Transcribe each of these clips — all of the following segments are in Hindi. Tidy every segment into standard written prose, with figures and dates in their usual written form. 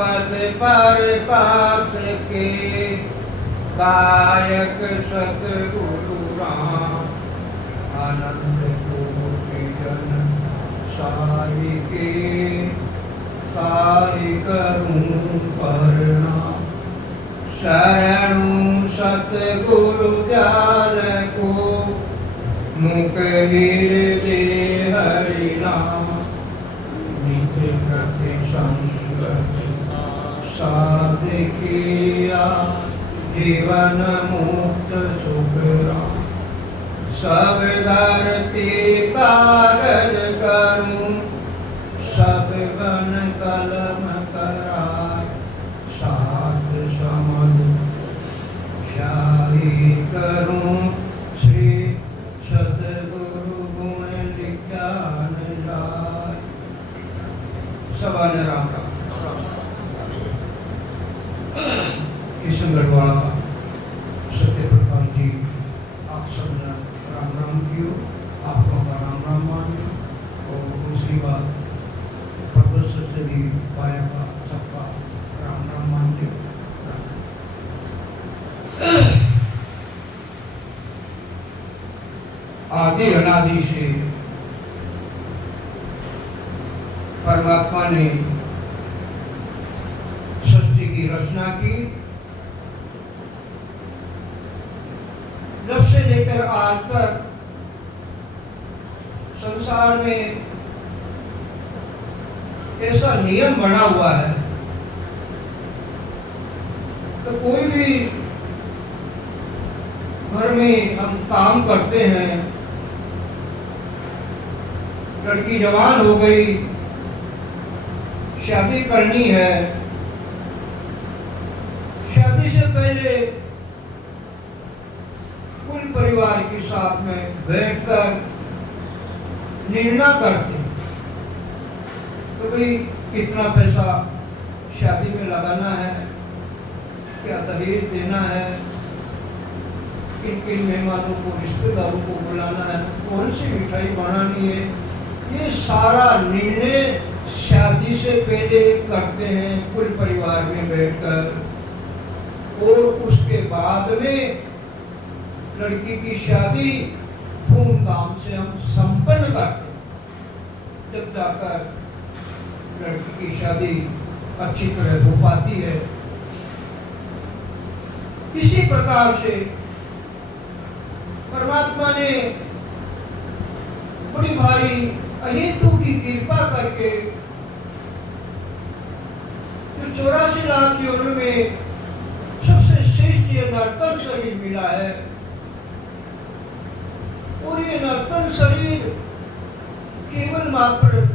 पद पर काश के गायक सतगुरु राम आनंद कोटि जन साई के साई करूं प्रणाम शरणु सतगुरु ज्ञान को मुख हृदय हरि नाम नित्य प्रति संगत साधिकिया जीवन मुक्त सुख राम सब धरती कागज करूं सब बन कलम कराय साथ समझ शाही करूं श्री सतगुरु गुण लिख्यान लाय। सवान राम राम किशनगढ़वाला सत्यप्रकाश जी आप सब ने राम राम कियो आप लोगों का राम राम मानियो। और दूसरी बात परदस से भी पाया का सबका राम राम मानियो। आदि अनादि से परमात्मा ने सृष्टि की रचना की। जब से लेकर आज तक संसार में ऐसा नियम बना हुआ है तो कोई भी घर में हम काम करते हैं, लड़की जवान हो गई, शादी करनी है, शादी से पहले कुल परिवार के साथ में बैठकर निर्णय करते हैं तो भाई कितना पैसा शादी में लगाना है, क्या दहेज देना है, किन किन मेहमानों को रिश्तेदारों को बुलाना है, कौन सी मिठाई बनानी है, ये सारा निर्णय शादी से पहले करते हैं कुल परिवार में बैठकर। और उसके बाद में लड़की की शादी धूमधाम से हम संपन्न करते हैं। जब जाकर लड़की की शादी अच्छी तरह हो पाती है। इसी प्रकार से परमात्मा ने बड़ी भारी अहेतु की कृपा करके जो 84 लाख योनि में सबसे श्रेष्ठ ये नर्तन शरीर मिला है। और ये नर्तन शरीर केवल मात्र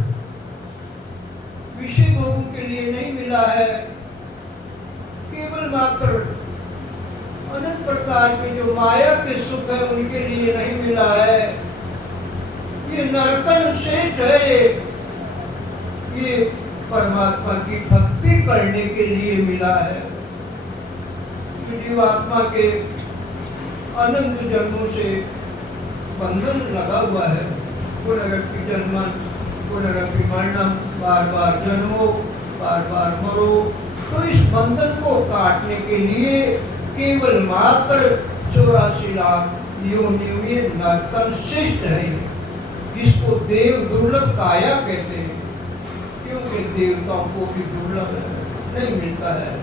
विषय भोगों के लिए नहीं मिला है, केवल मात्र अनेक प्रकार के जो माया के सुख है उनके लिए नहीं मिला है। ये नर्तन श्रेष्ठ है, ये परमात्मा की भक्ति करने के लिए मिला है। जीवात्मा के अनंत जन्मों से बंधन लगा हुआ है। पुनरपि जन्मन पुनरपि मरणम, बार बार जन्मो बार बार मरो। तो इस बंधन को काटने के लिए केवल मात्र 84 लाख योनियों में नर्तन श्रेष्ठ है, जिसको देव दुर्लभ काया कहते हैं, क्योंकि देवताओं को भी दुर्लभ नहीं मिलता है,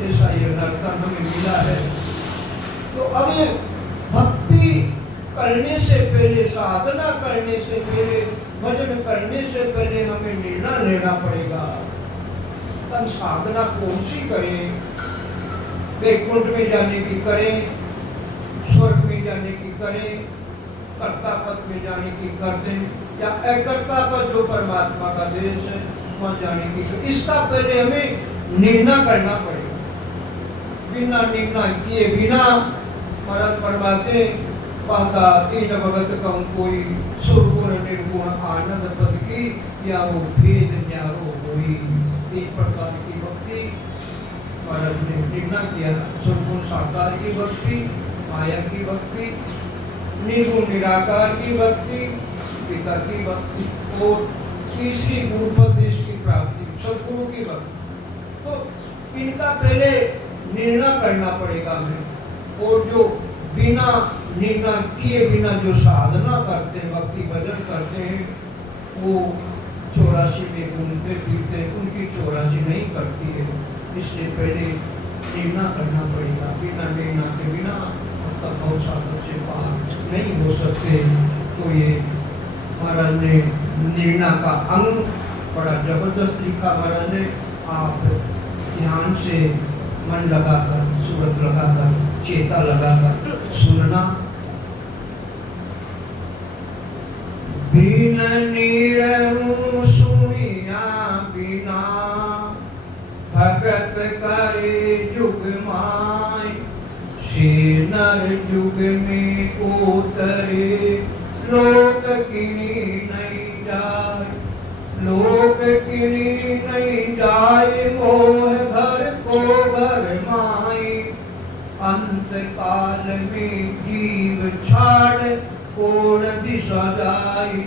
ऐसा ये नर्तन हमें मिला है। तो हमें भक्ति करने से पहले, साधना करने से पहले, भजन करने से पहले हमें निर्णय लेना पड़ेगा। तब साधना कौन सी करें? वैकुंठ में जाने की करें, स्वर्ग में जाने की करें, कर्ता पद में जाने की करते, या अकर्ता पद जो परमात्मा का देश है वहां जाने की। इसका पहले हमें निर्णय करना पड़ेगा। बिना निर्णय किए बिना महाराज फरमाते पाता तीन भगत कम कोई सुरगुण निर्गुण आनंद पद की, या वो भेद न्यारो हुई। तीन प्रकार की भक्ति महाराज ने निर्णय किया। सुरगुण साकार की भक्ति, माया की भक्ति, निर्गुण निराकार की भक्ति, पिता की भक्ति, और तीसरी गुरुपदेश की प्राप्ति, सदगुरु की भक्ति। तो इनका पहले निर्णय करना पड़ेगा हमें। और जो बिना निर्णय किए बिना जो साधना करते हैं, भक्ति भजन करते हैं, वो 84 में घूमते फिरते, उनकी 84 नहीं करती है। इसलिए पहले निर्णय करना पड़ेगा। बिना निर्णय के बिना तब बहुत साधन से पार नहीं हो सकते। तो ये महाराज ने निर्णय का अंग बड़ा जबरदस्त लिखा महाराज ने। आप ध्यान से मन लगाकर, सूरत लगाकर, चेता लगाकर सुनना। बिन निरहु सुनिया बिना, भगत करे जुग माय। से नर जुग में उतरे, लोक किनी नहीं जाय। लोक किनी नहीं जाय, मोह घर को घर माई। अंत काल में जीव छाड़, कोण दिशा जाई।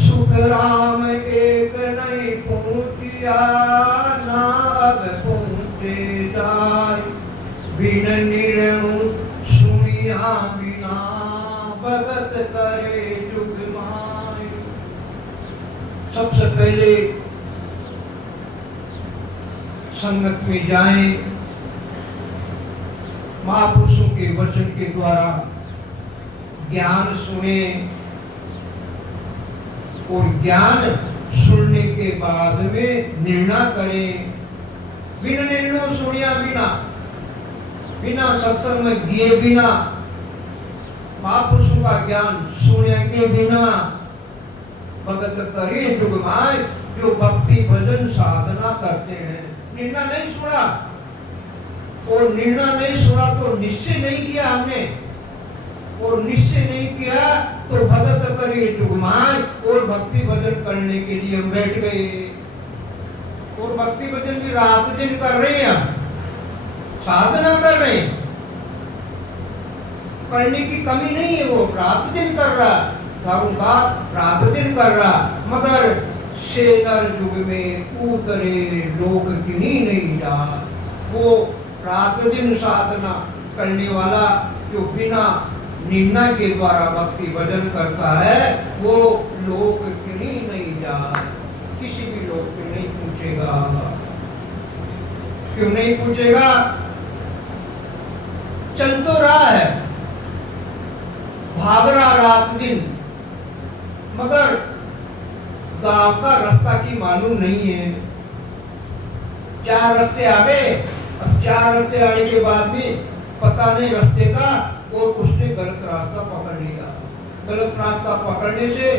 सुख राम एक नहीं पहुँचिया, ना अब पहुँचे जाय। बिन निरहु सुनिया बिना, भगत करे जुग माय। सबसे पहले संगत में जाएं, महापुरुषों के वचन के द्वारा ज्ञान सुने, और ज्ञान सुनने के बाद में निर्णय करें। बिना निर्णय सुनिया बिना, बिना सत्संग में दिए बिना, महापुरुषों का ज्ञान सुने के बिना, भगत करे जुग माय। जो भक्ति भजन साधना करते हैं, निर्णय नहीं सुना, और निर्णय नहीं सुना तो निश्चय नहीं किया हमने, और निश्चय नहीं किया तो भगत करे जुग माय। और भक्ति भजन करने के लिए हम बैठ गए, और भक्ति भजन भी रात दिन कर रहे हैं, साधना कर रहे हैं, करने की कमी नहीं है। वो रात दिन कर रहा, का रात दिन कर रहा, मगर से नर जुग में उतरे, लोक किनी नहीं जा। वो रात दिन साधना करने वाला जो बिना निर्णय के द्वारा भक्ति भजन करता है, वो लोक किनी नहीं जा, किसी भी लोक को नहीं पूछेगा। क्यों नहीं पूछेगा? चल तो रहा है, भाग रहा रात दिन, मगर गांव का रास्ता की मालूम नहीं है। 4 रास्ते आ गए, अब 4 रास्ते आने के बाद भी पता नहीं रास्ते का, और उसने गलत रास्ता पकड़ लिया। गलत रास्ता पकड़ने से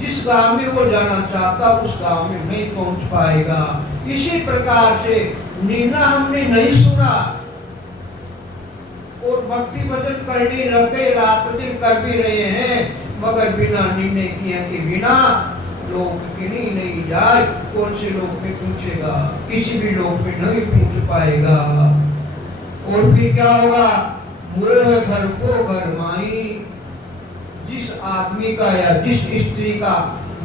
जिस गांव में वो जाना चाहता, उस गांव में नहीं पहुंच पाएगा। इसी प्रकार से निर्णय हमने नहीं सुना, और भक्ति भजन करने लग गए, रात दिन कर भी रहे हैं, मगर बिना निर्णय किए के बिना लोक किनी नहीं जाए। कौन से लोक में पूछेगा? किसी भी लोक में नहीं पूछ पाएगा। और फिर क्या होगा? मोह घर को घर माई। जिस आदमी का या जिस स्त्री का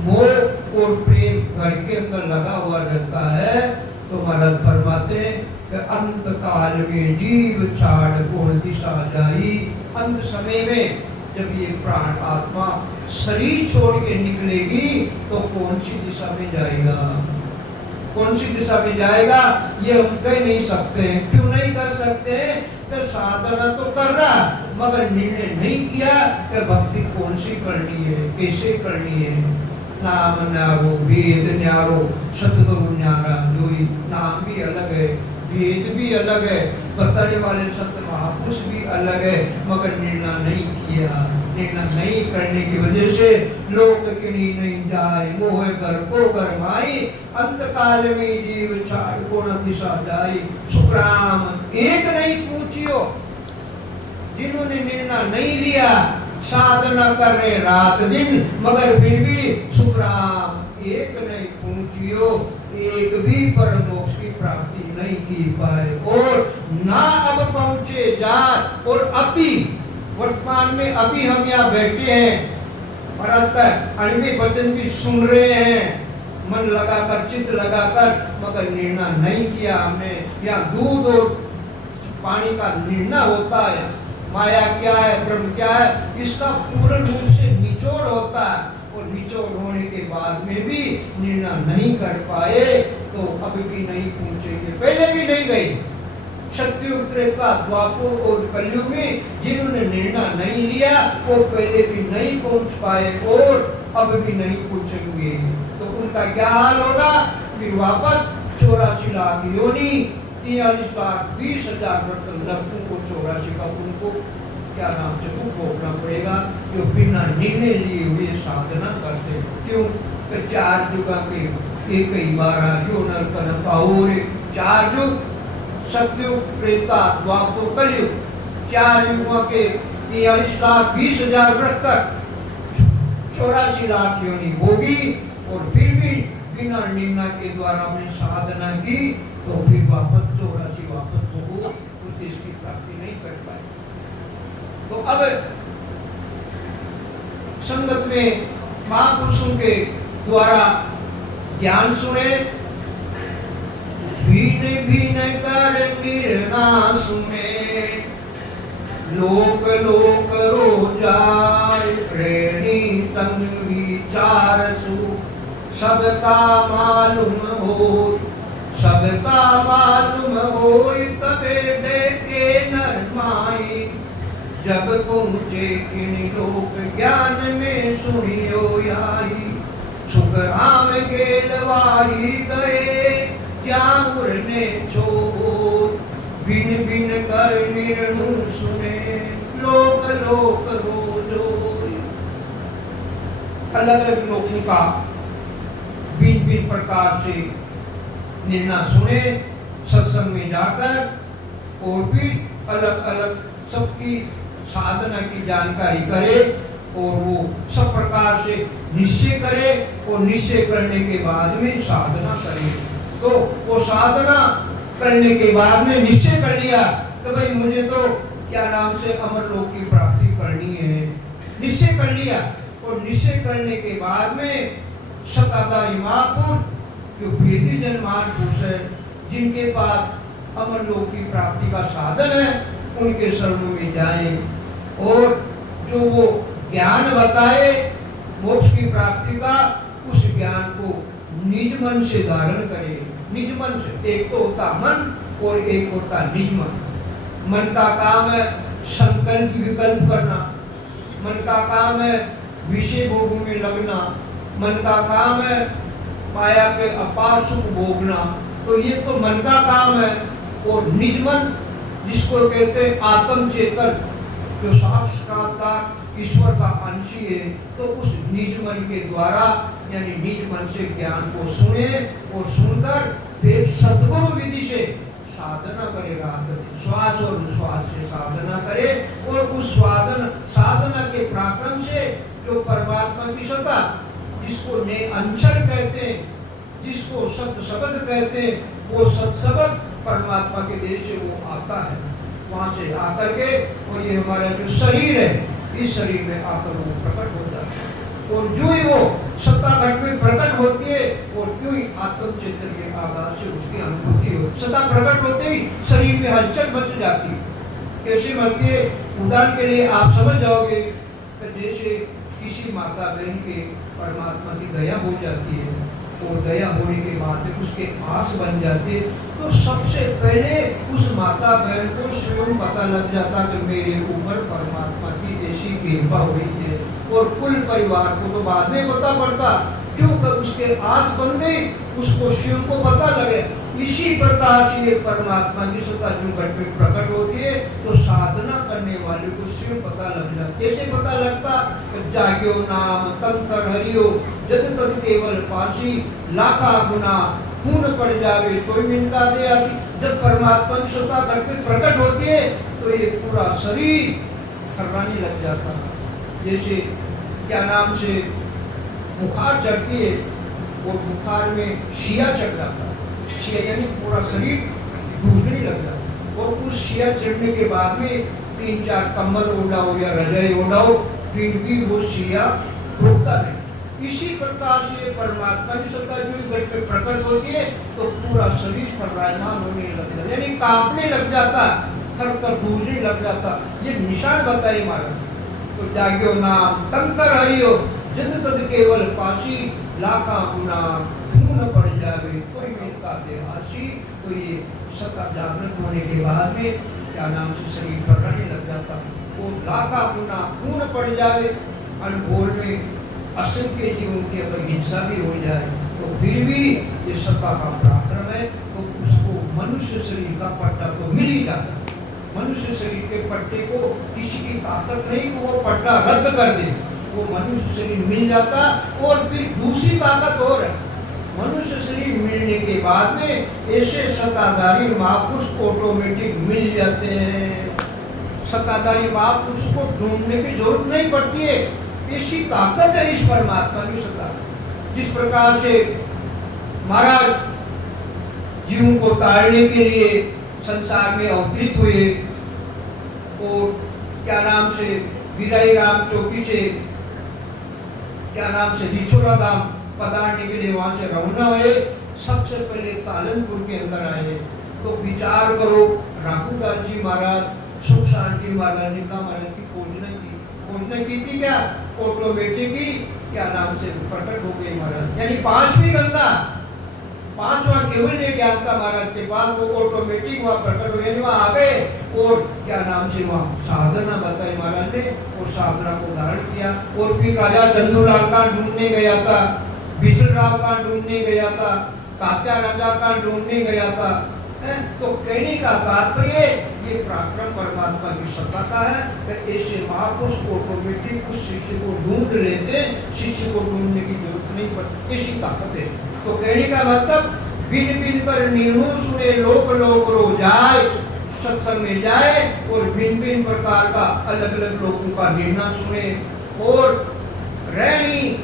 मोह और प्रेम घर के अंदर लगा हुआ रहता है, तो महाराज फरमाते कि अंत काल में जीव छाड़ कोण दिशा जाई। अंत समय में जब ये प्राण आत्मा शरीर छोड़ के निकलेगी, तो कौन सी दिशा में जाएगा? कौन सी दिशा में जाएगा ये हम कह नहीं सकते हैं। क्यों नहीं कर सकते हैं? तो साधना तो कर रहा, मगर निर्णय नहीं किया कि भक्ति कौन सी करनी है, कैसे करनी है। नाम न्यारो, वेद न्यारो, सतगुरु न्यारा। जो नाम भी अलग है, वेद भी अलग है, बताने वाले संत महापुरुष भी अलग है, मगर निर्णय नहीं किया। निर्णय नहीं करने की वजह से लोक किनी नहीं जाए, मोह घर को घर माई। अंत काल में जीव छाड़ कोण दिशा जाई। सुखराम एक नहीं पूछियो, जिन्होंने निर्णय नहीं लिया, साधना कर रहे रात दिन, मगर फिर भी सुखराम एक नहीं पूछियो, एक भी परम मोक्ष की प्राप्ति नहीं की पाए, और ना अब पहुंचे जात। और अभी वर्तमान में अभी हम यहाँ बैठे हैं, और अणिमे वचन भी सुन रहे हैं, मन लगाकर, चित्त लगाकर, मगर निर्णय नहीं किया हमने। यहाँ दूध और पानी का निर्णय होता है, माया क्या है, ब्रह्म क्या है, इसका पूर्ण रूप से निचोड़ होता है। और निचोड़ होने के बाद में भी निर्णय नहीं कर पाए तो अभी भी नहीं पहुंचेंगे, पहले भी नहीं गए। सतयुग, त्रेता, द्वापर और कलयुग में जिन्होंने निर्णय नहीं लिया वो पहले भी नहीं पहुंच पाए और अब भी नहीं पहुंचेंगे। तो उनका क्या हाल होगा कि वापस 84 लाख योनि, 43,20,000 लड़कों को 84 का उनको क्या नाम से भोगना पड़ेगा, जो बिना निर्णय लिए हुए साधना करते। क्यों? 4 युग के एक ही बार जो नर्तन और 4 युग, सतयुग, त्रेता, द्वापर, कलयुग, 4 युगों के 43,20,000 वर्ष तक 84 लाख योनि भोगी और फिर भी बिना निर्णय के द्वारा अपनी साधना की तो फिर वापस 84 वापस भोगो, उस देश की प्राप्ति नहीं कर पाए। तो अब संगत में महापुरुषों के द्वारा ज्ञान सुने, भीन भीन कर गिरना सुने, लोक लोक रो जाए प्रेणी तन विचार सु, सबका मालूम हो, सबका मालूम हो, तबे देखे नर माई, जब पहुँचे किन लोक ज्ञान में सुनियो आई, सुख राम के लवाई गए जामुर ने छोड़, बिन बिन कर निर्णु सुने, लोक लोक रोजो। अलग अलग लोगों का भिन्न भिन्न प्रकार से निर्णय सुने, सत्संग में जाकर और फिर अलग अलग सबकी साधना की जानकारी करे और वो सब प्रकार से निश्चय करे और निश्चय करने के बाद में साधना करे। तो वो साधना करने के बाद में निश्चय कर लिया कि भाई मुझे तो क्या नाम से अमर लोक की प्राप्ति करनी है, निश्चय कर लिया। और निश्चय करने के बाद में सताधारी महापुरुष जो भेदी जन महापुरुष है, जिनके पास अमर लोक की प्राप्ति का साधन है, उनके शरण में जाए और जो वो ज्ञान बताए मोक्ष की प्राप्ति का, उस ज्ञान को निज मन से धारण करे। निज मन से, एक तो होता मन और एक होता निज मन। मन का काम है संकल्प विकल्प करना, मन का काम है विषय भोग में लगना, मन का काम है माया के अपार सुख भोगना। तो ये तो मन का काम है। और निज मन जिसको कहते हैं आत्म चेतन, जो साक्षात्कार ईश्वर का अंशी है, तो उस निज मन के द्वारा यानी निज मन से ज्ञान को सुने और सुनकर फिर सद्गुरु विधि से साधना करेगा। श्वास और विश्वास से साधना करे और उस साधना के पराक्रम से जो परमात्मा की सत्ता, जिसको ने अंशर कहते हैं, जिसको सत्य शब्द कहते हैं, वो सत्य शब्द परमात्मा के देश से वो आता है, वहां से आकर के और ये हमारा जो शरीर है, इस शरीर में आकर वो प्रकट होता है। और जो ही वो सत्ता घट में प्रकट होती है और क्यों ही आत्म चेतन के आधार से उसकी अनुभूति हो। सत्ता प्रकट होते ही शरीर में हलचल मच जाती है। कैसे बनती है? उदाहरण के लिए आप समझ जाओगे कि जैसे किसी माता बहन के परमात्मा की दया हो जाती है और दया होने के बाद में उसके आस बन जाते, तो सबसे पहले उस माता बहन को स्वयं पता लग जाता कि मेरे ऊपर परमात्मा की ऐसी कृपा हुई है। और कुल परिवार को तो बाद में पता पड़ता, क्योंकि उसके आस बन गई, उसको स्वयं को पता लगे। इसी प्रकार से ये परमात्मा की सत्ता जो घट में प्रकट होती है, तो साधना करने वाले को स्वयं पता लग जाता। कैसे पता लगता? जाग्यो नाम तंत्र हरियो जद तद केवल पासी, लाखा गुना खून पड़ जावे कोई मिनका दे आसी। जब परमात्मा की सत्ता घट में प्रकट होती है तो ये पूरा शरीर थर्राने लग जाता। जैसे क्या नाम से बुखार चढ़ती है और बुखार में शिया चढ़ जाता है, शिया यानी पूरा शरीर डूबने लग जाता। और उस शिया चढ़ने के बाद में 3-4 कंबल ओढ़ाओ या रजाई ओढ़ाओ, फिर भी वो शिया रुकता नहीं। इसी प्रकार से परमात्मा की सत्ता जो घर पे प्रकट होती है तो पूरा शरीर प्रभायमान होने लगता है, यानी कांपने लग जाता, थर थर गूंजने लग जाता। ये निशान बताइए महाराज। तो जाग्यो नाम तंकर हरियो जिद तद केवल पासी लाखा गुना खून पड़ जावे कोई मिलता देहासी। तो ये सत्ता जागृत होने के बाद में क्या नाम से शरीर फटने लग जाता, वो लाखा गुना खून पड़ जावे। अनमोल में असंख्य जीवों की अगर हिंसा भी हो जाए तो फिर भी ये सत्ता का पराक्रम है, तो उसको मनुष्य शरीर का पट्टा तो मिल ही जाता। मनुष्य शरीर के पट्टे को किसी की ताकत नहीं कि वो पट्टा रद्द कर दे, वो मनुष्य शरीर मिल जाता। और फिर दूसरी ताकत और है, मनुष्य शरीर मिलने के बाद में ऐसे सत्ताधारी महापुरुष ऑटोमेटिक मिल जाते हैं। सत्ताधारी महापुरुष को ढूंढने की जरूरत नहीं पड़ती है, ऐसी ताकत है इस परमात्मा की सत्ता। जिस प्रकार से महाराज जीवों को ताड़ने के लिए संसार में अवतरित हुए और क्या नाम से वीराई राम चौकी से क्या नाम से रिछोरा धाम पधारने के लिए वहां से रवाना हुए, सबसे पहले तालनपुर के अंदर आए। तो विचार करो, राघुदास जी महाराज, सुख शांति महाराज, निका महाराज की खोजना की थी क्या? ऑटोमेटिक ही क्या नाम से प्रकट हो गई महाराज। यानी पांचवी गंगा, पांचवा केवल ये ज्ञान था महाराज के पास, वो ऑटोमेटिक वहाँ प्रकट हो गए, वहाँ आ गए। और क्या नाम से वहाँ साधना बताई महाराज ने, और साधना को धारण किया। और फिर राजा चंदूलाल का ढूंढने गया था, बिजल राव का ढूंढने गया था, कात्या राजा का ढूंढने गया था। तो कहने का तात्पर्य ये पराक्रम परमात्मा की सत्ता का है। तो ऐसे महापुरुष ऑटोमेटिक उस शिष्य को ढूंढ लेते, शिष्य को ढूंढने की जरूरत नहीं पड़ती, ऐसी ताकत है। तो कहने का मतलब बिन बिन कर निर्णय सुने लोक लोक रो जाए, सत्संग में जाए और भिन्न भिन्न प्रकार का अलग अलग लोगों का निर्णय सुने और रहनी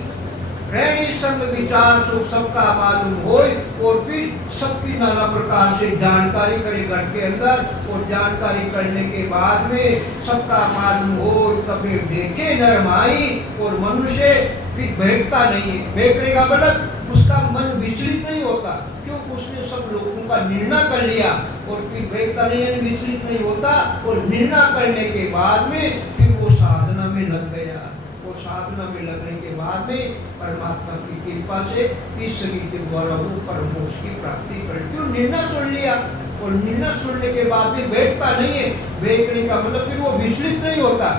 संग विचार सुख सबका मालूम हो, और फिर सबकी नाना प्रकार से जानकारी करे घर के अंदर। और जानकारी करने के बाद में सबका मालूम हो, तभी देखे नरमाई। और मनुष्य फिर बहकता नहीं है, बहकने का मतलब उसका मन विचलित नहीं होता, क्योंकि उसने सब लोगों का निर्णय कर लिया। और फिर बहकता नहीं है, विचलित नहीं होता। और निर्णय करने के बाद में फिर वो साधना में लग गया। और साधना में लगने के बाद में परमात्मा की कृपा से इस शरीर के द्वारा वो परम मोक्ष की प्राप्ति कर, क्यों निर्णय सुन लिया। और निर्णय सुनने के बाद भी बैठता नहीं है, बैठने का मतलब फिर वो विचलित नहीं होता।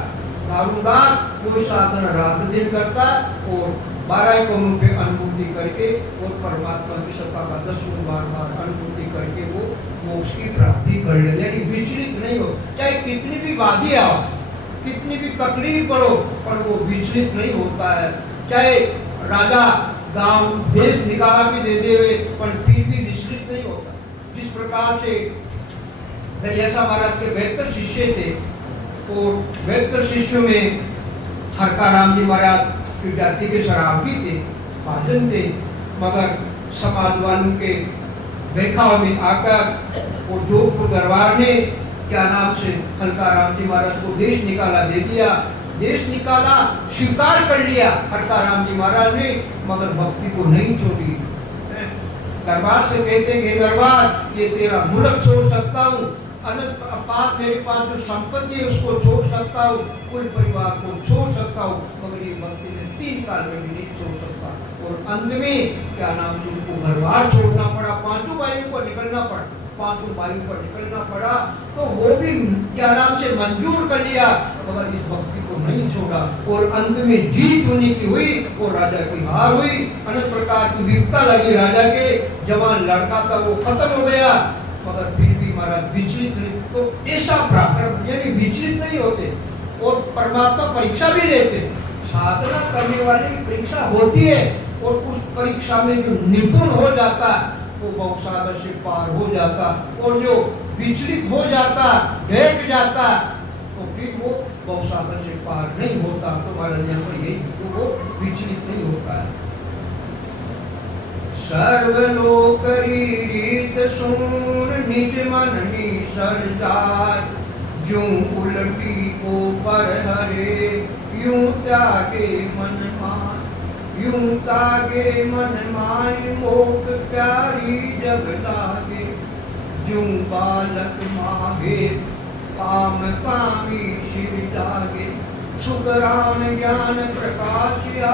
दारूदार कोई साधना रात दिन करता और 12 कोणों पे अनुभूति करके और परमात्मा की सत्ता का 10 बार अनुभूति करके वो मोक्ष की प्राप्ति कर ले, यानी विचलित नहीं हो। चाहे कितनी भी वादी आओ, कितनी भी तकलीफ पड़ो, पर वो विचलित नहीं होता है। चाहे राजा गांव देश निकाला भी दे देवे, पर फिर भी विचलित नहीं होता। जिस प्रकार से दरियासा महाराज के 72 शिष्य थे और 72 शिष्यों में हरकाराम जी महाराज की जाति के शराबी थे, भाजन थे, मगर समाज वालों के बेखाव में आकर और जोधपुर दरबार ने क्या नाम से हल्काराम जी महाराज को देश निकाला दे दिया। देश निकाला स्वीकार कर लिया हल्काराम जी महाराज ने, मगर भक्ति को नहीं छोड़ी। दरबार से कहते कि दरबार ये तेरा मुल्क छोड़ सकता हूँ, अनंत अपार मेरे पास जो संपत्ति है उसको छोड़ सकता हूँ, कुल परिवार को छोड़ सकता हूँ, मगर ये भक्ति में 3 काल में भी नहीं छोड़ सकता। और अंत में क्या नाम से उनको घर बार छोड़ना पड़ा, 5 भाइयों को निकलना पड़ा, 5 भाइयों पर निकलना पड़ा। तो वो भी क्या नाम से मंजूर कर लिया, मगर इस भक्ति को नहीं छोड़ा। और अंत में जीत होने की हुई और राजा की हार हुई। अनेक प्रकार की विपदा लगी राजा के, जवान लड़का था वो खत्म हो गया, मगर फिर भी महाराज विचलित नहीं। तो ऐसा पराक्रम, यानी विचलित नहीं होते। और परमात्मा परीक्षा भी लेते, साधना करने वाले की परीक्षा होती है, और उस परीक्षा में जो निपुण हो जाता वो बहुसागर से पार हो जाता, और जो विचलित हो जाता, बहक जाता, तो फिर वो बहुसागर से पार नहीं होता। तो महाराज यहाँ पर यही, तो वो विचलित नहीं होता है। सर्वलोक रीत सुन निज मन निसर जाय, यूं उलटी को पर हरे यूं त्यागे मन मान। यूं तागे मन माय मोक प्यारी जब लागे, यूं बालक मागे काम कामी शिव जागे, सुख राम ज्ञान प्रकाशिया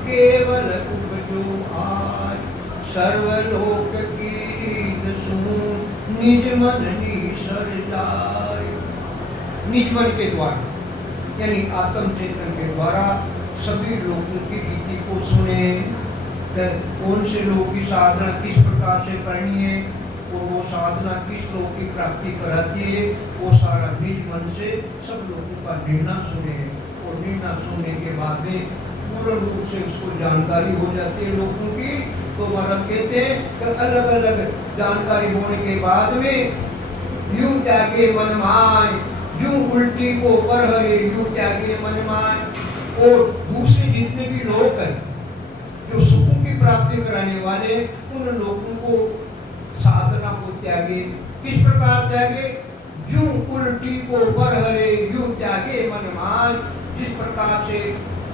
केवल उपजो आज, सर्वलोक की रीत सुन निज मन नीसर जाय। निज मन के द्वारा यानी आत्म चेतन के द्वारा सभी लोगों की रीति को सुने, कौन से लोग की साधना किस प्रकार से करनी है और वो साधना किस लोग की प्राप्ति कराती है, वो सारा निज मन से सब लोगों का निर्णय सुने और निर्णय सुनने के बाद में पूर्ण रूप से उसको जानकारी हो जाती है लोगों की। तो मतलब कहते हैं कि अलग अलग जानकारी होने के बाद में यूं त्यागे मन माय, यूं उल्टी को पर हरे, यूं त्यागे मन माय। और दूसरे जितने भी लोग हैं जो सुखों की प्राप्ति कराने वाले, उन लोगों को साधना को त्यागे। किस प्रकार त्यागे? यूं उल्टी को पर हरे, यूं त्यागे मन माय। जिस प्रकार से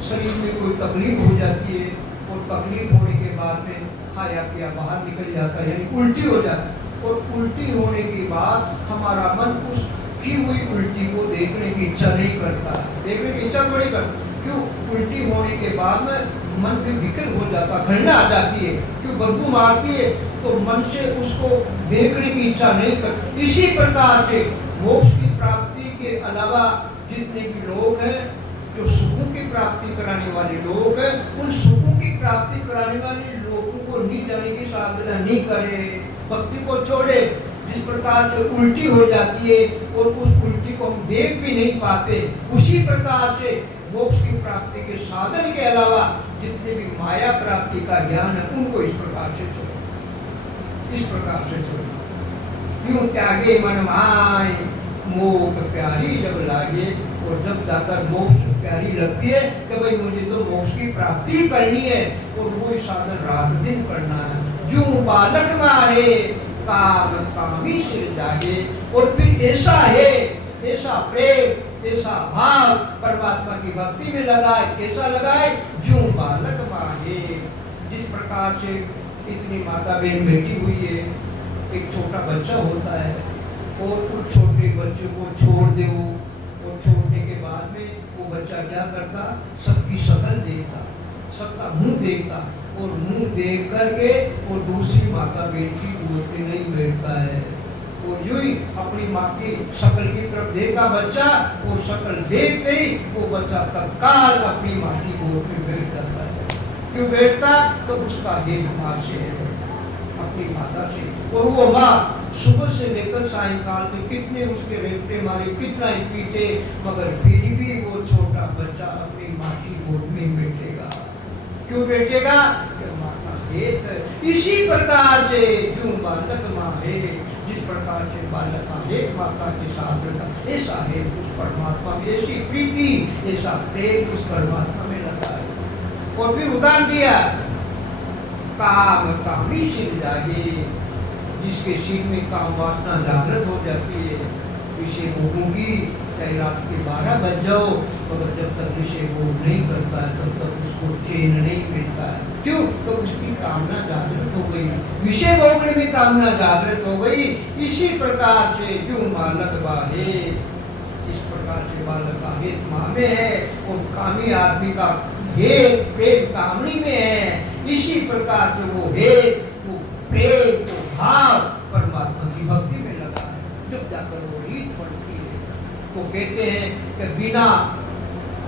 शरीर में कोई तकलीफ हो जाती है और तकलीफ होने के बाद में खाया पिया बाहर निकल जाता है, यानी उल्टी हो जाती है, और उल्टी होने के बाद हमारा मन उस की हुई उल्टी को देखने की इच्छा नहीं करता, देखने की इच्छा थोड़ी करता। क्यों? उल्टी होने के बाद में मन पे विकल हो जाता, घृणा आ जाती है, क्यों? बदबू मारती है, तो मन से उसको देखने की इच्छा नहीं करती। इसी प्रकार से मोक्ष की प्राप्ति के अलावा जितने भी लोग हैं जो सुखों की प्राप्ति कराने वाले लोग हैं, उन सुखों की प्राप्ति कराने वाले लोगों को नहीं जाने की साधना नहीं करे, भक्ति को छोड़े। जिस प्रकार से उल्टी हो जाती है और उस उल्टी को हम देख भी नहीं पाते, उसी प्रकार से मोक्ष की प्राप्ति के साधन के अलावा जितने भी माया प्राप्ति का ज्ञान है उनको इस प्रकार से छोड़ो, इस प्रकार से छोड़ो। यूं त्यागे मन माय मोक्ष प्यारी जब लागे, और जब जाकर मोक्ष प्यारी लगती है कि भाई मुझे तो मोक्ष की प्राप्ति करनी है और वो साधन रात दिन करना है। यूं बालक मारे काम कामी सिर जागे, और फिर ऐसा है, ऐसा प्रेम, ऐसा भाव परमात्मा की भक्ति में लगाए। कैसा लगाए? यूं बालक मारे। जिस प्रकार से इतनी माता बहन बैठी हुई है, एक छोटा बच्चा होता है और उस छोटे बच्चे को छोड़ दे, और छोड़ने के बाद में वो बच्चा क्या करता? सबकी शक्ल देखता, सबका मुंह देखता, और मुंह देख करके और दूसरी माता बहन की गोद में नहीं बैठता है। और यूं ही अपनी माँ की शक्ल की तरफ देखा बच्चा, और शक्ल देखते ही वो बच्चा तत्काल अपनी माँ की गोद में बैठ जाता है। क्यों बैठता? तो उसका हेत माँ से है, अपनी माता से। और वो माँ सुबह से लेकर सायंकाल तक कितने उसके रेपटे मारे, कितना ही पीटे, मगर फिर भी वो छोटा बच्चा अपनी माँ की गोद में बैठेगा। क्यों बैठेगा? माँ का हेत। इसी प्रकार से यूं बालक माँ है, जिस प्रकार से बालक का हेत माता के साथ रहता, ऐसा है उस परमात्मा में, ऐसी प्रीति, ऐसा प्रेम उस परमात्मा में लगा है। और फिर उदाहरण दिया, काम कामी सिर जागे। जिसके सिर में काम वासना जागृत हो जाती है, विषय भोगों की, चाहे रात के 12 बज जाओ, मगर जब तक विषय भोग नहीं करता है तब तक उसको चैन नहीं मिलता है। क्यों? तो उसकी कामना जागृत हो गई, विषय भोगने में कामना जागृत हो गई। इसी प्रकार से क्यों बालक बाहे, इस प्रकार से बालक का हेत माँ में है और कामी आदमी का हेत प्रेम कामनी में है। इसी प्रकार से वो हेत, वो प्रेम, वो भाव परमात्मा की भक्ति में लगा है। जब जाकर वो रीत बढ़ती है, वो कहते हैं कि बिना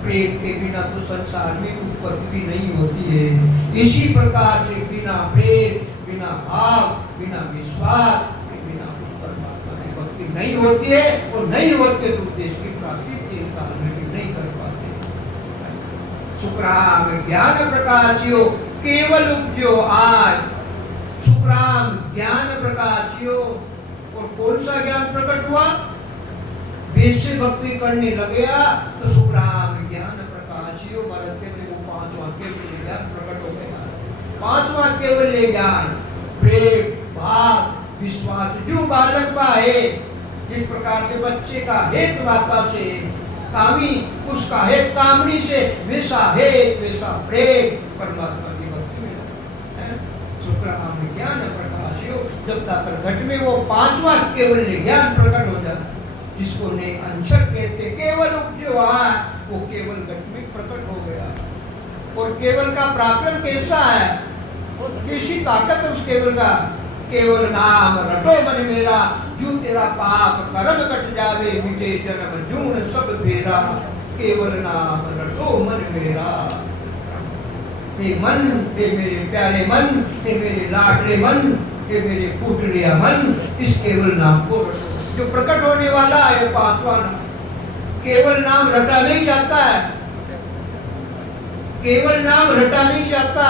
प्रेम के बिना तो संसार में उत्पत्ति भी नहीं होती है। इसी प्रकार से बिना प्रेम, बिना भाव, बिना विश्वास के बिना उस परमात्मा की भक्ति नहीं होती है, और नहीं होती तो देश की प्राप्ति तीन काल में भी नहीं कर पाते। सुखराम ज्ञान प्रकाशियो केवल उपजो आज, सुखराम ज्ञान प्रकाशियो। और कौन सा ज्ञान प्रकट हुआ? वेद से भक्ति करने लगेगा तो सुखराम ज्ञान प्रकाशियो, भारत के वो 5 वाक्य ज्ञान प्रकट हो गया। 5 वाक्य केवल ज्ञान, प्रेम, भाव, विश्वास, जो बालक का है। जिस प्रकार से बच्चे का हेत माता से, कामी उसका हेत कामनी से, वैसा हेत, वैसा प्रेम, परमात्मा की भक्ति में लगते हैं। शुक्राम ज्ञान प्रकाशियो, जब तक घट में वो पांचवा केवल ज्ञान प्रकट हो जाता, जिसको ने अंशर कहते, केवल जो है वो केवल घट में प्रकट हो गया। और केवल का प्राकरण कैसा है, और कैसी ताकत है उस केवल का, केवल नाम रटो मन मेरा, जो तेरा पाप कर्म कट जावे, मिटे जन्म जून सब फेरा, केवल नाम रटो मन मेरा। हे मन, हे मेरे प्यारे मन, हे मेरे लाडले मन, हे मेरे पुतलिया मन, इस केवल नाम को रटो। जो प्रकट होने वाला है पांचवा नाम, केवल नाम रटा नहीं जाता है, केवल नाम रटा नहीं जाता,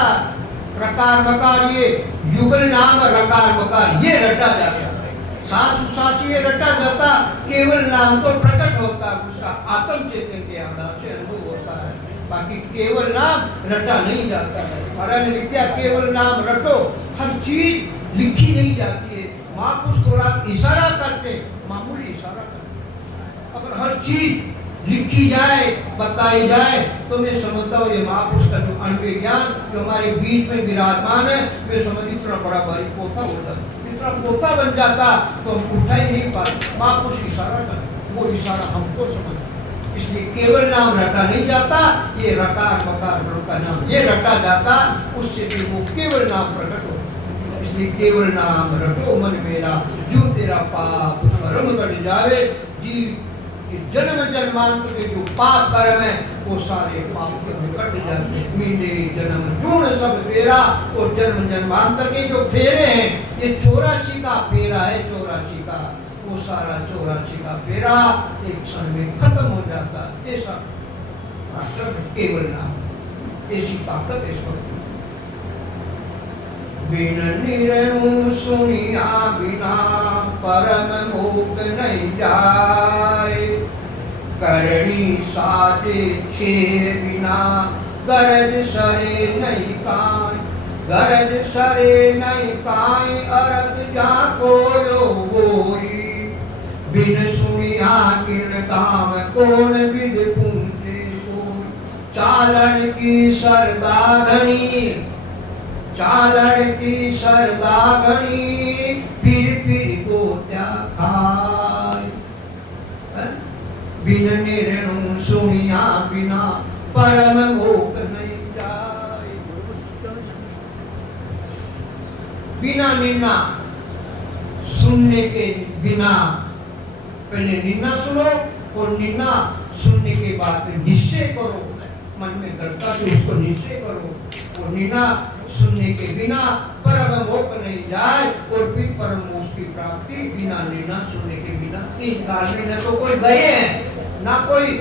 रकार मकार ये युगल नाम रकार मकार ये रटा जाता है, साथ साथ ये रटा जाता, केवल नाम तो प्रकट होता, उसका आत्म चेतन के आधार से अनुभव होता है, बाकी केवल नाम रटा नहीं जाता है। महाराज ने लिखा केवल नाम रटो, हर चीज लिखी नहीं जाती है, महापुरुष थोड़ा इशारा करते, मामूली इशारा करते, अगर हर चीज लिखी जाए बताई जाए तो मैं समझता हूँ ये महापुरुष का जो अनुभव ज्ञान जो हमारे बीच में विराजमान है, मैं समझ इतना बड़ा भारी पोथा हो जाता, इतना पोथा बन जाता तो हम उठा ही नहीं पाते। महापुरुष इशारा करते, वो इशारा हमको समझ, इसलिए केवल नाम रटा नहीं जाता, ये रकार मकार का नाम ये रटा जाता, उससे भी वो केवल नाम प्रकट हो। इसलिए केवल नाम रटो मन मेरा, जो तेरा पाप कर्म कट जावे, जीव के जन्म जन्मांतर के जो पाप कर्म है वो सारे पाप कट जाते, मीठे जन्म जून सब फेरा। और जन्म जन्मांतर के जो फेरे हैं, ये 84 का फेरा है, 84 का, वो सारा 84 का फेरा एक क्षण में खत्म हो जाता। ऐसा केवल नाम, ऐसी ताकत है इसको। बिन निरनु सुनिया बिना परम मोक नहीं जाए, करणी साजे छे बिना गरज सरे नहीं काई, गरज सरे नहीं काई अरद जा कोयो गोरी, बिन सुनिया किन काम कौन विद पूंजे कोई, चालन की सरदा घनी, चालन की सरदा घनी, फिर गोत्या खाए, बिन निर्णु सुनिया बिना परम भोग नहीं जाए। बिना निन्ना सुनने के बिना, पहले निन्ना सुनो और निन्ना सुनने के बाद निश्चय करो, मन में दृढ़ता से उसको निश्चय करो। और निन्ना सुनने के बिना परम मोक्ष नहीं जाए, और फिर परम मोक्ष की प्राप्ति बिना निन्ना सुनने के बिना। इस काल में न तो कोई गए हैं, ना कोई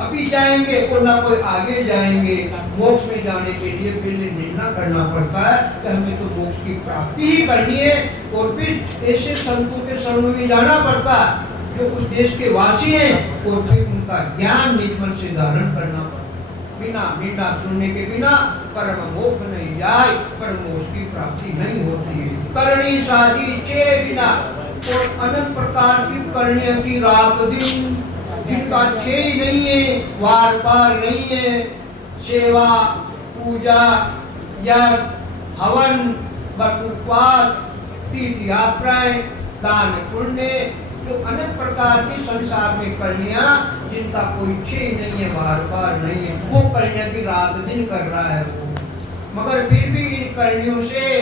अभी जाएंगे और ना कोई आगे जाएंगे। मोक्ष में जाने के लिए पहले निन्ना करना पड़ता है कि हमें तो मोक्ष की प्राप्ति ही करनी है, और फिर ऐसे संतों के शरण में जाना पड़ता है जो उस देश के वासी हैं, और फिर उनका ज्ञान निज मन से धारण करना पड़ता। बिना निन्दा सुनने के बिना परम मोक्ष नहीं जाए, परम मोक्ष की प्राप्ति नहीं होती है। करणी साजी छे बिना, और अनंत प्रकार की करणियों की रात दिन जिनका छे ही नहीं है, वार पार नहीं है, सेवा पूजा यज्ञ हवन उपवास तीर्थ यात्राएं दान पुण्य, जो अनेक प्रकार की संसार में करणियां जिनका कोई छे नहीं है, वार पार नहीं है, वो करणियां भी रात दिन कर रहा है वो, मगर फिर भी इन करणियों से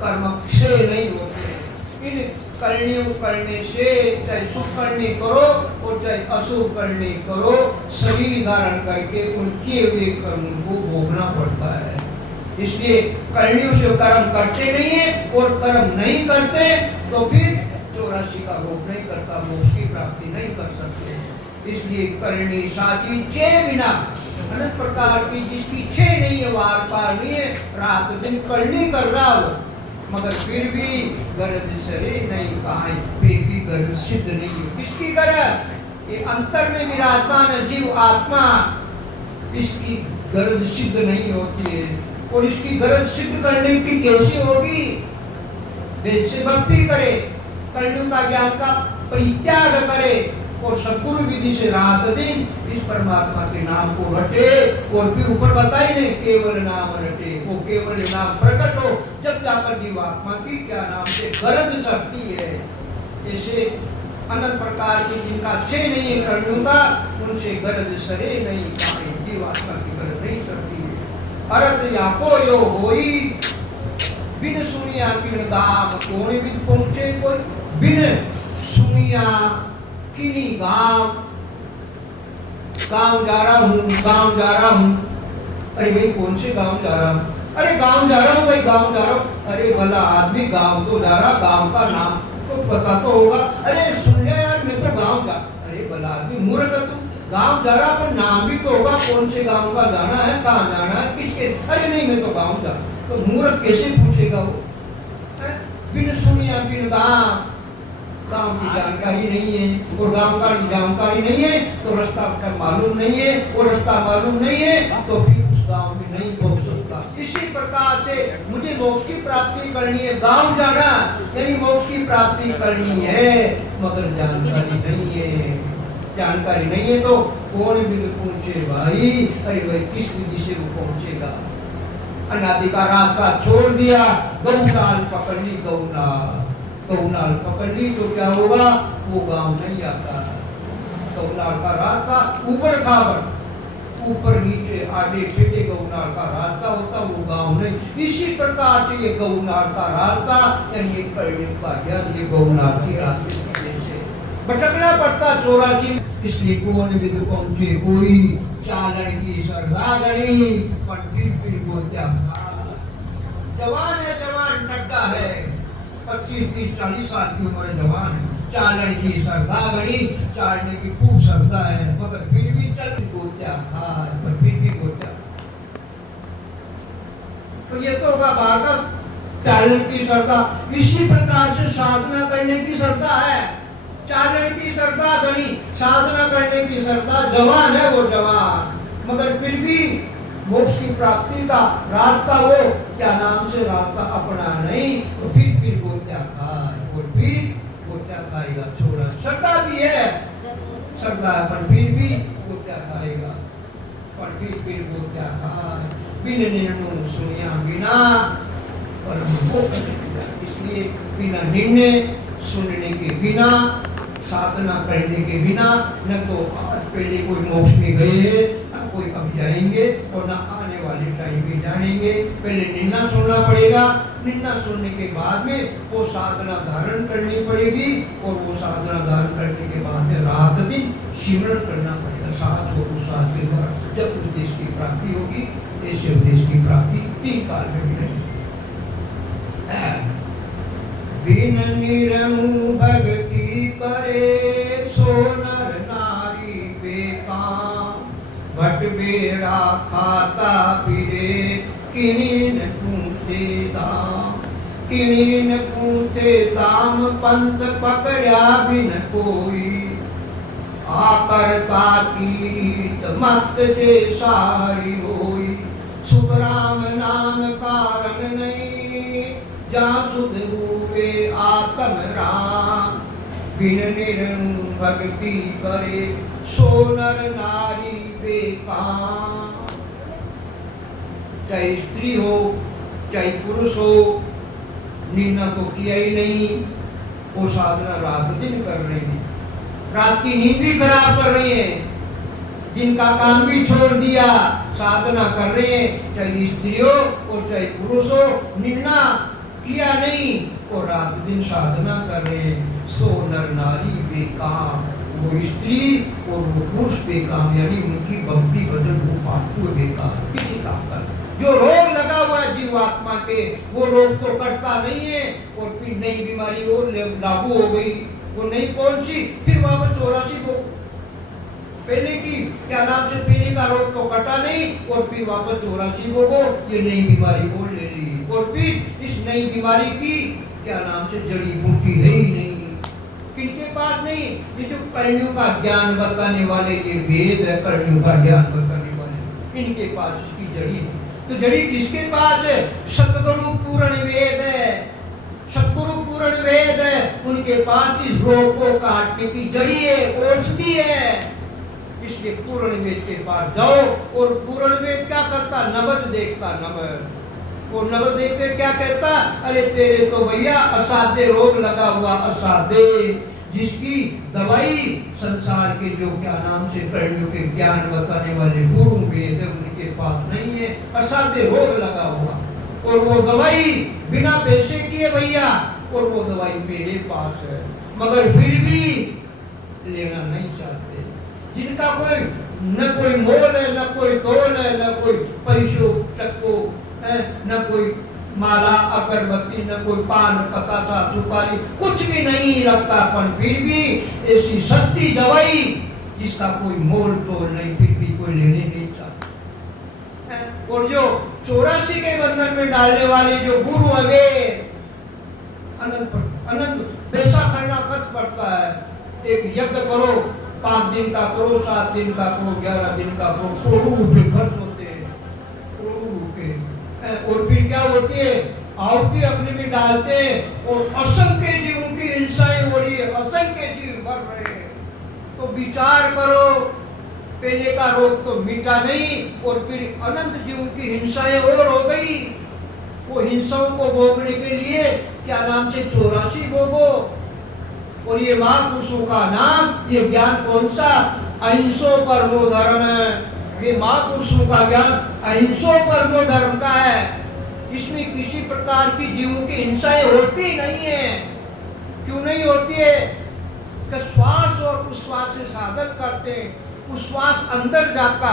कर्म क्षय नहीं होते। इन करणियों करने से चाहे शुभ करनी करो और चाहे अशुभ करनी करो, शरीर धारण करके उन किए हुए कर्म को भोगना पड़ता है। इसलिए करणियों से कर्म करते नहीं है, और कर्म नहीं करते तो फिर 84 का भोग नहीं करता, मोक्ष की प्राप्ति नहीं कर सकते। इसलिए करणी साची छे बिना, अनेक प्रकार की जिसकी छे नहीं है, वार पार नहीं है, रात दिन करनी कर रहा हो, मगर फिर भी गरज सरे नहीं पाए, फिर भी गरज सिद्ध नहीं है। किसकी गरज? ये अंतर में विराजमान है जीव आत्मा, इसकी गरज सिद्ध नहीं होती है। और इसकी गरज सिद्ध करने की कैसे होगी? वेद से भक्ति करे, कर्णों का ज्ञान का परित्याग करे, और सदगुरु विधि से रात दिन इस परमात्मा के नाम को रटे। और फिर ऊपर बताई नहीं, केवल नाम रटे, वो केवल नाम प्रकट हो, जब जाकर जीवात्मा की क्या नाम से गरज सरती है। जैसे अनंत प्रकार की जिनका छे नहीं है कर्णों का, उनसे गरज सरे नहीं पाए, जीवात्मा की गरज नहीं सरती है। अरत याको यो होई, बिन सुनिया किन गाम कौन विद पहुंचे कोई, बिन सुनिया किनी गांव जा रहा हूँ। अरे भाई कौन से गांव जा रहा हूँ? अरे गांव जा रहा हूँ भाई, गांव जा रहा हूँ। अरे भला आदमी गांव तो जा रहा, गांव का नाम तो पता तो होगा। अरे सुन ले यार, मैं तो गांव जा। अरे भला आदमी मूर्ख है तू, गांव जा रहा पर नाम भी तो होगा, कौन से गांव का जाना है, कहाँ जाना है, किसके? अरे नहीं मैं तो गांव जा। तो मूर्ख कैसे पूछेगा वो? बिन सुनिया बिन गांव की जानकारी नहीं है, और गांव का जानकारी नहीं है तो रास्ता का मालूम नहीं है, और रास्ता मालूम नहीं है तो फिर उस गांव में नहीं पहुंच सकता। इसी प्रकार से मुझे मोक्ष की प्राप्ति करनी है, गांव जाना यानी मोक्ष की प्राप्ति करनी है, मगर जानकारी नहीं है। जानकारी नहीं है तो कौन भी पहुंचे भाई? अरे भाई किस विधि से वो पहुंचेगा? अनादि का रास्ता छोड़ दिया, गौनाल पकड़ ली, गौनाल पकड़ ली तो क्या होगा? वो गांव नहीं आता। गौनाल का रास्ता ऊपर खाबर, ऊपर नीचे आगे टेढ़े गौनाल का रास्ता होता, वो गांव नहीं। इसी प्रकार से ये गौनाल का रास्ता यानी ये करने का ज्ञान, ये गौनाल के रास्ते से भटकना पड़ता 84। इसलिए कौन विद पहुंचे कोई, चालन की सरदागणी पर फिर वो क्या? जवान है, जवान टड्डा है, 25, 30, 40 साल की उम्र जवान है, चालन की सरदागणी, चालने की खूब सरदा है, मगर फिर भी चल गोत्या खाए, पर फिर भी गोत्या। तो ये तो होगा बाहर का चालन की सरदा। इसी प्रकार से साधना करने की सरदा है, चालन की सरदा गणी, साधना करने की सरदा। जवान है वो जवान, मगर फिर भी मोक्ष की प्राप्ति का रास्ता वो क्या नाम से रास्ता अपना नहीं, तो फिर वो क्या खाए, और फिर वो क्या खाएगा? छोड़ा श्रद्धा भी है, श्रद्धा है पर फिर भी वो क्या खाएगा? पर फिर वो क्या खाए? बिन निर्णय सुनिया बिना पर इसलिए बिना निर्णय सुनने के बिना, साधना करने के बिना न तो आज पहले कोई मोक्ष में गए, न कोई अब जाएंगे, और न आने वाले टाइम में जाएंगे। पहले निन्ना सुनना पड़ेगा, निन्ना सुनने के बाद में वो साधना धारण करनी पड़ेगी, और वो साधना धारण करने के बाद में रात दिन सिमरन करना पड़ेगा, साथ हो साथ के द्वारा। जब उस देश की प्राप्ति होगी, ऐसे देश की प्राप्ति 3 काल में मिलेगी। बिन निरमु भक्ति करे सो नर नारी बेकाम, भट बेड़ा खाता फिरे किनीन पूछे दाम, किनीन पूछे दाम, पंथ पकड़ा बिन कोई, आकर ताकी रीत मत जे सारी होई, सुखराम नाम कारण नहीं, जा सुध हुए आत्म राम, बिन निर्मु भक्ति करे सो नर नारी बेकाम। चाहे स्त्री हो चाहे पुरुष हो, निन्ना तो किया ही नहीं, वो साधना रात दिन कर रहे हैं, रात की नींद भी खराब कर रही है, दिन का काम भी छोड़ दिया, साधना कर रहे हैं, चाहे स्त्री हो और चाहे पुरुष हो, निन्ना किया नहीं और रात दिन साधना कर रहे हैं। सो नर नारी बेकाम, वो स्त्री और वो पुरुष बेकाम, यानी उनकी भक्ति भजन वो पाठु बेकार, किसी काम का। जो रोग लगा हुआ है जीवात्मा के, वो रोग तो कटता नहीं है, और फिर नई बीमारी और लागू हो गई, वो नहीं पहुंची, फिर वापस 84 को पहले की क्या नाम से पहले का रोग तो कटा नहीं, और फिर वापस 84 को ये नई बीमारी और ले ली, और फिर इस नई बीमारी की क्या नाम से जड़ी बूटी है ही नहीं, किनके पास नहीं? ये जो कर्णियों का ज्ञान बताने वाले ये वेद है, कर्णियों का ज्ञान बताने वाले, इनके पास इसकी जड़ी है। तो जड़ी किसके पास है? सतगुरु पूर्ण वेद है, सतगुरु पूर्ण वेद है, उनके पास इस रोग को काटने की जड़ी है, औषधि है। इसलिए पूर्ण वेद के पास जाओ। और पूर्ण वेद क्या करता? नबज देखता, नबज। वो नबज देखते क्या कहता? अरे तेरे तो भैया असाध्य रोग लगा हुआ, असाध्य, जिसकी दवाई संसार के जो क्या नाम से प्रणियों के ज्ञान बताने वाले गुरु वेद उनके पास नहीं है। असाध्य रोग लगा हुआ, और वो दवाई बिना पैसे किए भैया, और वो दवाई मेरे पास है, मगर फिर भी लेना नहीं चाहते। जिनका कोई न कोई मोल है, न कोई तोल है, न कोई पैसों तक को है, न कोई माला अगरबत्ती, न कोई पान पतासा सुपारी, कुछ भी नहीं रखता, पर फिर भी ऐसी सस्ती दवाई जिसका कोई मोल तोल नहीं, फिर भी कोई लेने नहीं चाहता। और जो 84 के बंधन में डालने वाले जो गुरु है वे अनंत पैसा करना खर्च पड़ता है। एक यज्ञ करो, 5 दिन का करो, 7 दिन का करो, 11 दिन का करो, करोड़ों रुपए खर्च होते हैं, करोड़ों रुपए। और फिर क्या होती है? आहुति अपने में डालते हैं और असंख्य जीवों की हिंसाएं हो रही है, असंख्य जीव मर रहे हैं। तो विचार करो, पहले का रोग तो मिटा नहीं, और फिर अनंत जीवों की हिंसाएं और हो गई। वो हिंसाओं को भोगने के लिए क्या नाम से 84 भोगो। और ये महापुरुषों का नाम, ये ज्ञान कौन सा? अहिंसो परमो धर्म है। ये महापुरुषों का ज्ञान अहिंसो परमो धर्म का है। इसमें किसी प्रकार की जीवों की हिंसाएं होती नहीं है। क्यों नहीं होती है? कि श्वास और उच्छ्वास से साधन करते हैं, उच्छ्वास अंदर जाता,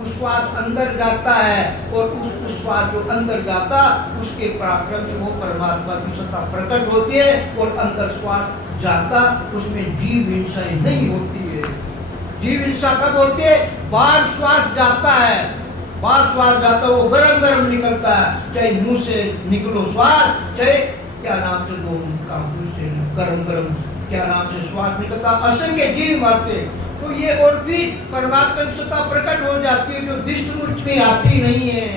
उच्छ्वास अंदर जाता है, और उस उच्छ्वास जो अंदर जाता उसके पराक्रम से वो परमात्मा की सत्ता प्रकट होती है। और अंदर श्वास जाता, उसमें जीव हिंसाएं नहीं होती है। जीव हिंसा कब होती है? बाहर श्वास जाता है, बाहर श्वास जाता है, वो गरम गरम निकलता है, चाहे मुंह से निकलो श्वास, चाहे क्या नाम से दो का मुंह से गरम गरम क्या नाम से श्वास निकलता, असंख्य जीव मरते। तो ये और भी परमात्मा की सत्ता प्रकट हो जाती है, जो दृष्ट मुझ में आती नहीं है,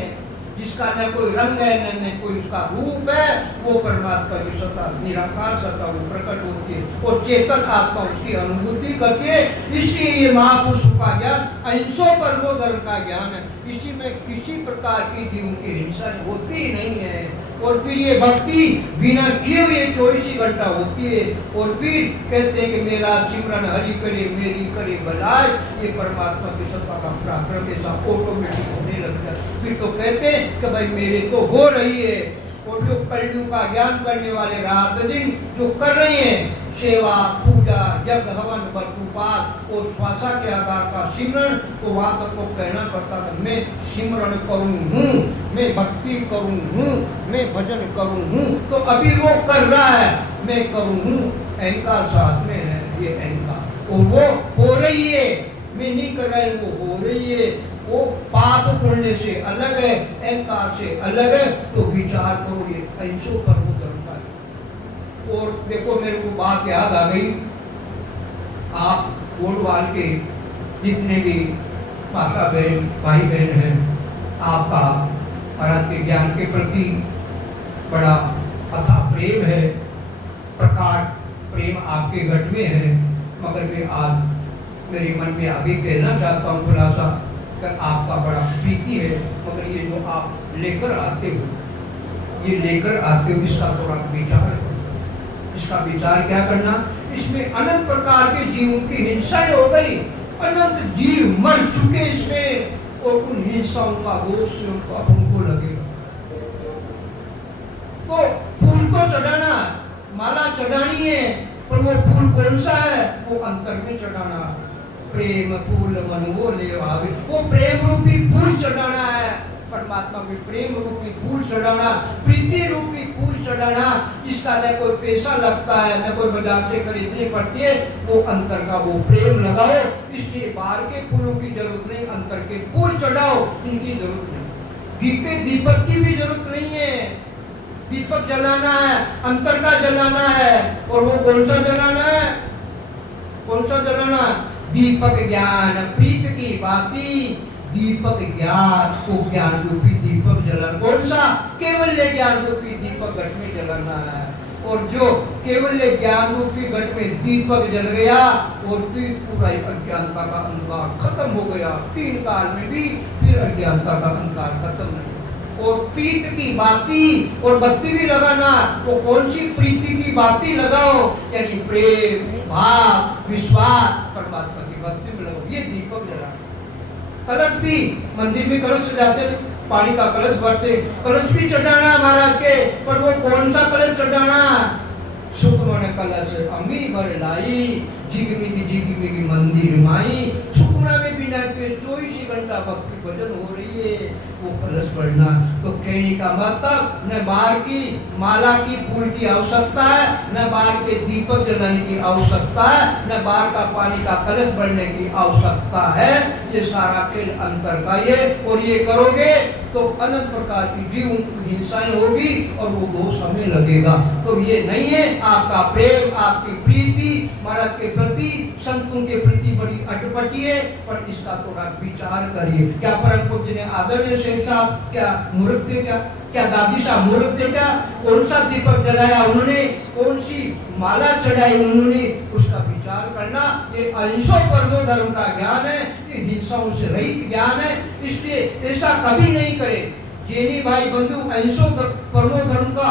जिसका न कोई रंग है, न कोई उसका रूप है, वो परमात्मा की सत्ता, निराकार सत्ता वो प्रकट होती है, और चेतन आत्मा उसकी अनुभूति करती है। इसलिए ये महापुरुषों का ज्ञान अहिंसो परमो धर्म का ज्ञान है। इसी में किसी प्रकार की जीव की हिंसा होती ही नहीं है। और फिर ये भक्ति बिना किए हुए 24 घंटा होती है। और फिर कहते हैं कि मेरा सिमरन हरि करे, मेरी करे भलाई, ये परमात्मा की सत्ता का पराक्रम ऐसा ऑटोमेटिक होने लगता है। फिर तो कहते हैं कि भाई मेरे तो हो रही है। और जो कलयुग का ज्ञान करने वाले रात दिन जो कर रहे हैं, सेवा पूजा यज्ञ हवन बरतुपात और श्वासा के आधार का सिमरन, तो वहां तक को कहना पड़ता था मैं सिमरन करूं हूँ, मैं भक्ति करूं हूँ, मैं भजन करूं हूँ। तो अभी वो कर रहा है, मैं करूं हूँ, अहंकार साथ में है, ये अहंकार, और वो हो रही है, मैं नहीं कर रहा है, वो हो रही है। वो पाप पुण्य से अलग है, अहंकार से अलग है। तो विचार करो, ये अहिंसो परमो धर्म का है। और देखो मेरे को बात याद आ गई, आप कोटवाल के जितने भी माता बहन भाई बहन हैं, आपका भारत के ज्ञान के प्रति बड़ा अथाह प्रेम है, प्रकाश प्रेम आपके घट में है। मगर मैं आज मेरे मन में आगे कहना चाहता हूँ खुलासा कि आपका बड़ा प्रीति है, मगर ये जो आप लेकर आते हो, ये लेकर आते हो, इसका थोड़ा विचार करो। इसका विचार क्या करना? इसमें अनंत प्रकार के जीवों की हिंसाएं हो गई, अनंत जीव मर चुके इसमें, और उन हिंसाओं का दोष से उनको लगेगा। तो फूल को चढ़ाना, माला चढ़ानी है, पर वो फूल कौन सा है? वो अंतर में चढ़ाना। प्रेम फूल मन वो ले आवे, वो प्रेम रूपी फूल चढ़ाना है परमात्मा में, प्रेम रूपी फूल चढ़ाना, प्रीति रूपी फूल चढ़ाना। इसका न कोई पैसा लगता है, न कोई बाजार से खरीदनी पड़ती है, वो अंतर का वो प्रेम लगाओ। इसलिए बाहर के फूलों की जरूरत नहीं, अंतर के फूल चढ़ाओ, इनकी जरूरत नहीं। घी के दीपक की भी जरूरत नहीं है, दीपक जलाना है, अंतर का जलाना है। और वो कौन सा जलाना है? कौन सा जलाना? दीपक ज्ञान प्रीत की बाती, दीपक ज्ञान को ज्ञान रूपी दीपक जलाना। कौन सा? केवल ज्ञान रूपी दीपक घट में जलाना है। और जो केवल ज्ञान रूपी घट में दीपक जल गया और फिर पूरा अज्ञानता का अंधकार खत्म हो गया। 3 काल में भी फिर अज्ञानता का अंधकार खत्म नहीं। और प्रीत की बाती और बत्ती भी लगाना, तो कौन सी प्रीति की बाती लगाओ, यानी प्रेम, भाव, विश्वास, परमात्मा की बत्ती में लगाओ। ये दीपक जला। कलश भी मंदिर में कलश सजाते, पानी का कलश भरते, कलश भी चढ़ाना महाराज के, पर वो कौन सा कलश चढ़ाना? सुखमन कलश अम्मी भर लाई, जिगमी की मंदिर माई। सुखमना में बिना के 24 घंटा भक्ति भजन हो रही है, वो कलश बढ़ना। तो कहने का मतलब न बाहर की माला की फूल की आवश्यकता है, न बाहर के दीपक जलाने की आवश्यकता है, न बाहर का पानी का कलश बढ़ने की आवश्यकता है। ये सारा खेल अंतर का ये, और ये करोगे तो अनंत प्रकार की जीव हिंसाएं होगी और वो दोष हमें लगेगा। तो ये नहीं है आपका प्रेम, आपकी प्रीति महाराज के प्रति, संतों के प्रति बड़ी अटपटी है, पर इसका थोड़ा विचार करिए। क्या परम पूज्य ने आदरणीय शेख साहब क्या मूर्ख थे? क्या दादी साहब मूर्ख थे? क्या कौन सा दीपक जलाया उन्होंने, कौन सी माला चढ़ाई उन्होंने, उसका विचार करना। ये अंशों परमो धर्म का ज्ञान है, ये हिंसाओं से रहित ज्ञान है। इसलिए ऐसा कभी नहीं करे। जेनी भाई बंधु अंशों परमो धर्म का